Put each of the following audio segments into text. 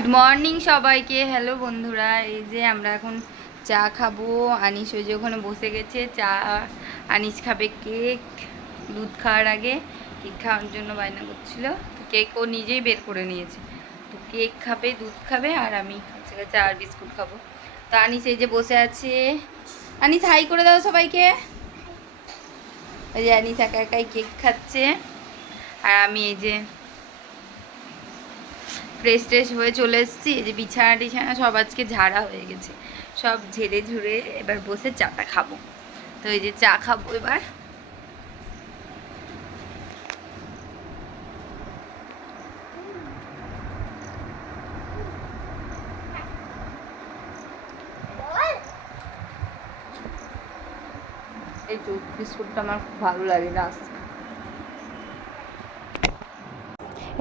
Good morning সবাইকে। Hello বন্ধুরা, এই যে আমরা এখন চা খাবো। আনিস ওই যে ওখানে বসে গেছে চা। আনিস খাবে কেক, দুধ খাওয়ার আগে কেক খাওয়ার জন্য বায়না করছিল। তো কেক ও নিজেই বের করে নিয়েছে। তো কেক খাবে, দুধ খাবে, আর আমি হচ্ছে চা আর বিস্কুট খাবো। তো আনিস এই যে বসে আছে। আনিস হাই করে দাও সবাইকে। এই যে আনিস একা একাই কেক খাচ্ছে, আর আমি এই যে ফ্রেশ ট্রেশ হয়ে চলে এসেছি। এই যে বিছানা টিছানা সব আজকে ঝাড়া হয়ে গেছে, সব ঝেড়ে ঝুড়ে এবার বসে চাটা খাবো। তো এই যে চা খাবো এবার। এই তো বিস্কুটটা আমার খুব ভালো লাগে না।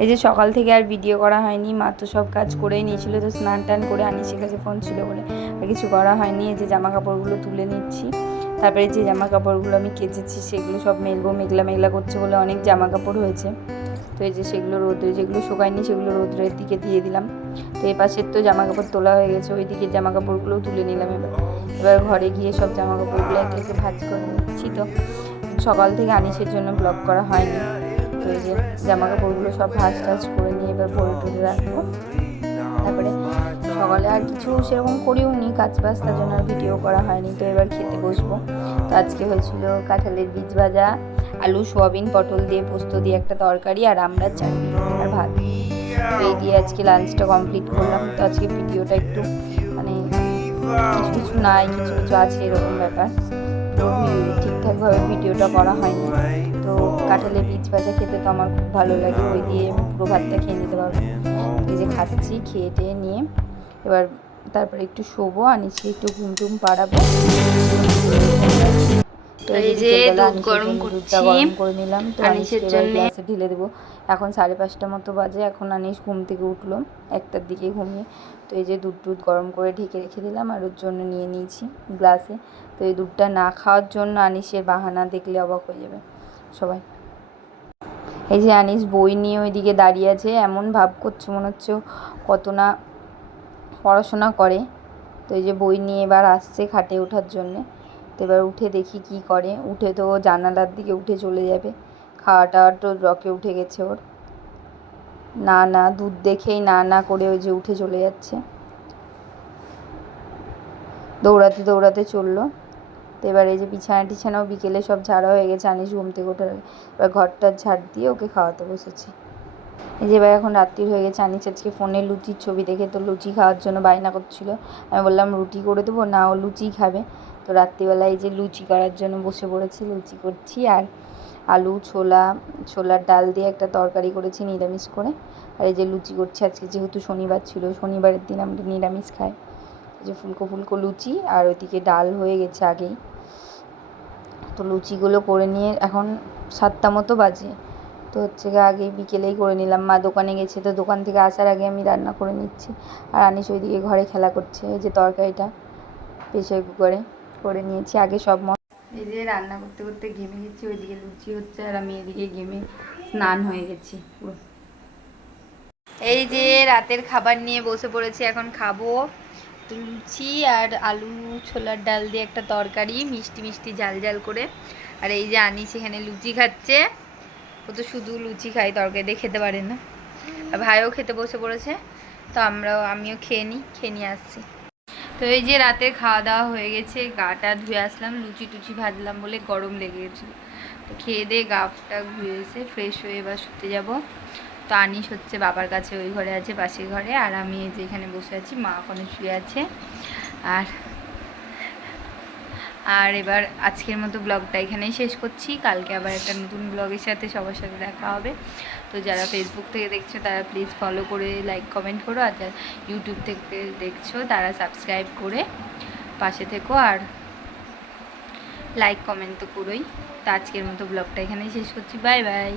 এই যে সকাল থেকে আর ভিডিও করা হয়নি, মা তো সব কাজ করেই নিয়েছিল। তো স্নান টান করে আনিসের কাছে ফোন ছিল বলে আর কিছু করা হয়নি। এই যে জামা কাপড়গুলো তুলে নিচ্ছি, তারপরে যে জামা কাপড়গুলো আমি কেচেছি সেগুলো সব মেলবো। মেঘলা মেঘলা করছে বলে অনেক জামা কাপড় হয়েছে। তো এই যে সেগুলো রোদ্রে, যেগুলো শুকায়নি সেগুলো রোদ্রের দিকে দিয়ে দিলাম। তো এই পাশের তো জামা কাপড় তোলা হয়ে গেছে, ওই দিকে জামা কাপড়গুলোও তুলে নিলাম। এবার ঘরে গিয়ে সব জামা কাপড়গুলো একে একে ভাঁজ করে নিচ্ছি। তো সকাল থেকে আনিসের জন্য ব্লগ করা হয়নি। তো এই যে জামা কাপড়গুলো সব ভাঁজ টাজ করে নিয়ে এবার ভরে টরে রাখবো। তারপরে সকালে আর কিছু সেরকম করিও নি কাজ বাজ, তার জন্য আর ভিডিও করা হয়নি। তো এবার খেতে বসবো। তো আজকে হয়েছিল কাঁঠালের বীজ ভাজা, আলু সোয়াবিন পটল দিয়ে পোস্ত দিয়ে একটা তরকারি, আর আমরা চাটনি আর ভাত। তো এই দিয়ে আজকে লাঞ্চটা কমপ্লিট করলাম। তো আজকে ভিডিওটা একটু মানে কিছু কিছু নাই, কিছু কিছু আছে এরকম ব্যাপার। তো ঠিকঠাকভাবে ভিডিওটা করা হয়নি। তো কাঁঠালের বীজ ভাজা খেতে তো আমার খুব ভালো লাগে, ওই দিয়ে আমি পুরো ভাতটা খেয়ে নিতে পারবো। এই যে খাচ্ছি, খেয়ে টেয়ে নিয়ে এবার তারপরে একটু শোবো, আনিসকে একটু ঘুম টুম পাড়াবো। তো এই যে দুধ গরম করে নিলাম। তো আনিসের জন্য গ্লাসে ঢেলে দেবো। এখন 5:30 মতো বাজে। এখন আনিস ঘুম থেকে উঠলো, 1টার দিকে ঘুমিয়ে। তো এই যে দুধ গরম করে ঢেকে রেখে দিলাম, আর ওর জন্য নিয়ে নিয়েছি গ্লাসে। তো এই দুধটা না খাওয়ার জন্য আনিসের বাহানা দেখলে অবাক হয়ে যাবে সবাই। এই যে আনিস বই নিয়ে ওইদিকে দাঁড়িয়ে আছে, এমন ভাব করছে মনে হচ্ছে কত না পড়াশোনা করে। তো এই যে বই নিয়ে এবার আসছে খাটে ওঠার জন্যে। তো এবার উঠে দেখি কি করে। উঠে তো জানালার দিকে উঠে চলে যাবে। খাওয়া টাওয়ার তো রকে উঠে গেছে ওর। না দুধ দেখেই না করে ওই যে উঠে চলে যাচ্ছে, দৌড়াতে দৌড়াতে চললো। তো এবার এই যে বিছানা টিছানাও বিকেলে সব ঝাড়া হয়ে গেছে। আনিস ঘুম থেকে ওঠার এবার ঘরটার ঝাড় দিয়ে ওকে খাওয়াতে বসেছি। এই যে এবার এখন রাত্রি হয়ে গেছে। আনিস আজকে ফোনে লুচির ছবি দেখে তো লুচি খাওয়ার জন্য বায়না করছিল। আমি বললাম রুটি করে দেবো, না ও লুচিই খাবে। তো রাত্রিবেলায় এই যে লুচি করার জন্য বসে পড়েছি, লুচি করছি। আর আলু ছোলার ডাল দিয়ে একটা তরকারি করেছি নিরামিষ করে। আর এই যে লুচি করছি। আজকে যেহেতু শনিবার ছিল, শনিবারের দিন আমরা নিরামিষ খাই। এই যে ফুলকো লুচি, আর ওইদিকে ডাল হয়ে গেছে আগেই। তো লুচিগুলো করে নিয়ে এখন 7টা মতো বাজে। তো হচ্ছে আগে বিকেলেই করে নিলাম। মা দোকানে গেছে, তো দোকান থেকে আসার আগে আমি রান্না করে নিচ্ছি। আর আনিস ওইদিকে ঘরে খেলা করছে। এই যে তরকারিটা প্রেসার কুকারে করে নিয়েছি আগে সব। এই যে রান্না করতে করতে ঘেমে গেছি, ওইদিকে লুচি হচ্ছে আর আমি এদিকে ঘেমে স্নান হয়ে গেছি পুরো। এই যে রাতের খাবার নিয়ে বসে পড়েছি, এখন খাবো। লুচি আর আলু ছোলার ডাল দিয়ে একটা তরকারি, মিষ্টি মিষ্টি ঝাল ঝাল করে। আর এই যে আনিস এখানে লুচি খাচ্ছে। ও তো শুধু লুচি খাই, তরকারি দিয়ে খেতে পারে না। আর ভাইও খেতে বসে পড়েছে। তো আমিও খেয়ে নিয়ে আসছি। তো এই যে রাতের খাওয়া দাওয়া হয়ে গেছে, গাটা ধুয়ে আসলাম। লুচি টুচি ভাজলাম বলে গরম লেগে গেছিলো। তো খেয়ে দিয়ে গাটা ধুয়ে এসে ফ্রেশ হয়ে এবার শুতে যাব। তো আনিস হচ্ছে বাবার কাছে, ওই ঘরে আছে পাশের ঘরে। আর আমি এই যে এখানে বসে আছি, মা ওখানে শুয়ে আছে। আর এবার আজকের মতো ব্লগটা এখানেই শেষ করছি। কালকে আবার একটা নতুন ব্লগের সাথে সবার সাথে দেখা হবে। তো যারা ফেসবুক থেকে দেখছো তারা প্লিজ ফলো করে লাইক কমেন্ট করো, আর যারা ইউটিউব থেকে দেখছো তারা সাবস্ক্রাইব করে পাশে থেকো, আর লাইক কমেন্ট তো করোই। তো আজকের মতো ব্লগটা এখানেই শেষ করছি। Bye bye.